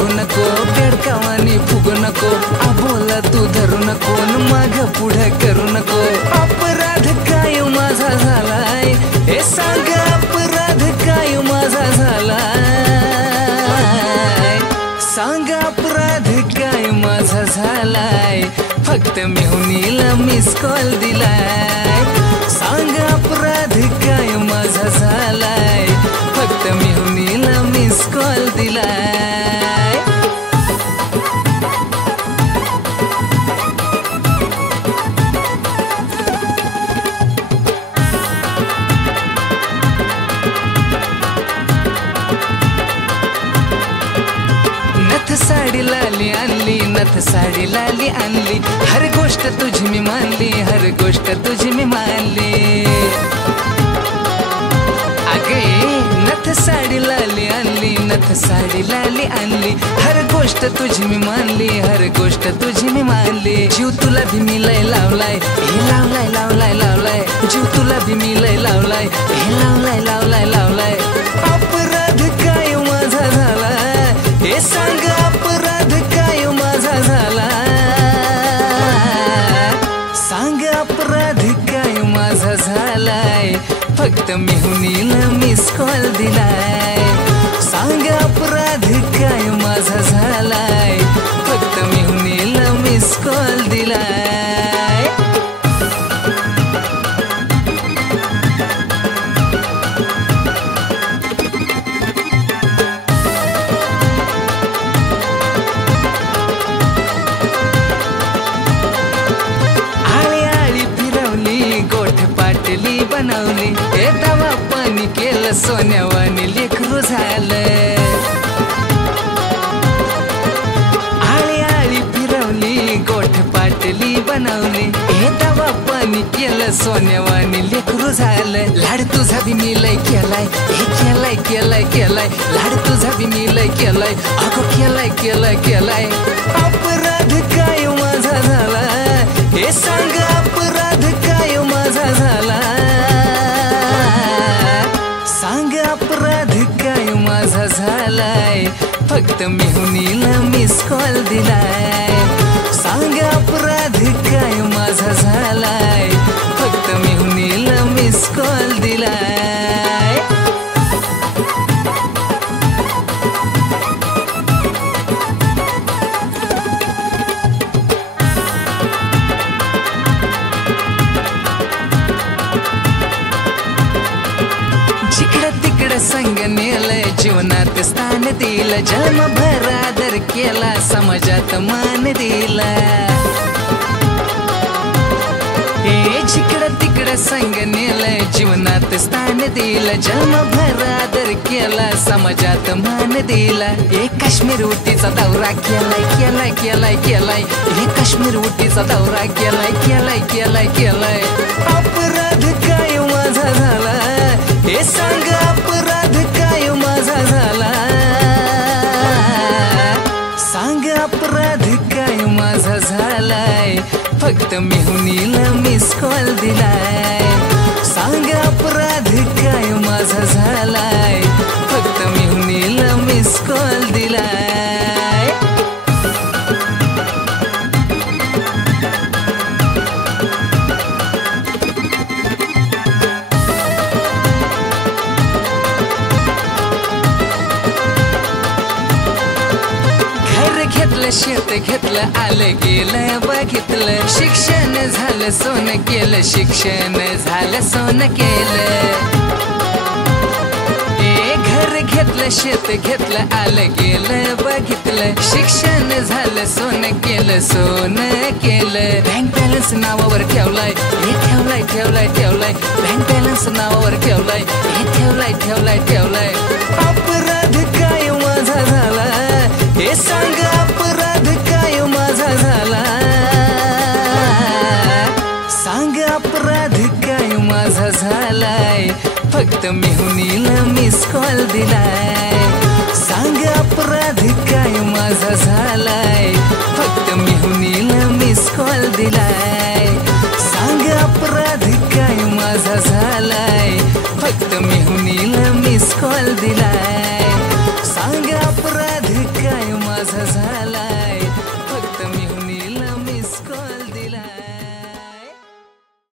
बघू नको बेडकावानी फुगू नको बोला तू धरू नको माग पुढे करू नको अपराध काय माझा झालाय हे सांग अपराध काय माझा झालाय सांग अपराध काय माझा झालाय फक्त मेहुनीला मिस कॉल दिलाय सांग अपराध काय माझा झालाय फक्त मेहुनीला मिस कॉल दिलाय नथ साडी लाली आणली नथ साडी लाली आणली हर गोष्ट तुझी मी मानली हर गोष्ट तुझी मी मानली अगे नथ साडी लाली आणली नथ साडी लाली आणली हर गोष्ट तुझी मी मानली हर गोष्ट तुझी मी मानली जीव तुला भी मी लय लावलाय हे लावलाय लावलाय लावलाय जीव तुला भी मी लय लावलाय हे लावलाय लावलाय लावलाय अपराध काय माझा झाला हे सांग अपराध काय माझा झाला सांग अपराध काय माझा झालाय फक्त मेहुनीला मिस कॉल दिलाय सांग अपराध काय माझा झालाय फक्त मेहुनीला मिस कॉल दिलाय बनवली हे दवा पाणी केलं सोन्यावानी लेकरू झालं आळी आळी फिरवली गोठ पाटली बनवली हे दवा पाणी केलं सोन्यावानी लेकरू झालं लाड तुझा भी मी लय केलाय हे केलाय केलाय केलाय लाड तुझा भी मी लय केलाय अगो केलाय केलाय केलाय अपराध काय माझा झाला हे सांग अपराध काय माझा झाला सांग अपराध काय माझा झालाय फक्त मेहुनीला मिस कॉल दिलाय सांग अपराध काय माझा झालाय फक्त मेहुनीला मिस कॉल दिलाय संग नेलय जीवनात स्थान दिलं जन्मभर आदर केला समाजात मान दिला हे जिकडं तिकडं संग नेलय जीवनात स्थान दिलं जन्मभर आदर केला समाजात मान दिला हे काश्मीर उटीचा दौरा केलाय केलाय केलाय केलाय हे काश्मीर उटीचा दौरा केलाय केलाय केलाय केलाय अपराध काय माझा झाला हे सांग अपराध काय माझा झाला सांग अपराध काय माझा झालाय फक्त मेहुनीला मिस कॉल दिलाय सांग अपराध काय माझा झालाय फक्त मेहुनीला मिस कॉल दिलाय शेत घेतलं आलं गेलं बघितलं शिक्षण झालं सोनं केलं शिक्षण झालं सोनं केलं घर घेतलं शेत घेतलं आलं गेलं बघितलं शिक्षण झालं सोनं केलं सोनं केलं बँक बॅलन्स नावावर ठेवलाय हे ठेवलाय ठेवलाय ठेवलाय बँक बॅलन्स नावावर ठेवलाय हे ठेवलाय ठेवलाय ठेवलाय अपराध काय माझा झाला हे सांग अपराध काय माझा झाला सांग अपराध काय माझा झालाय फक्त मेहुनीला मिस कॉल दिलाय सांग अपराध काय माझा झालाय फक्त मेहुनीला मिस कॉल दिलाय सांग अपराध काय माझा झालाय फक्त मेहुनीला मिस कॉल दिलाय सांग अपराध काय माझा झाला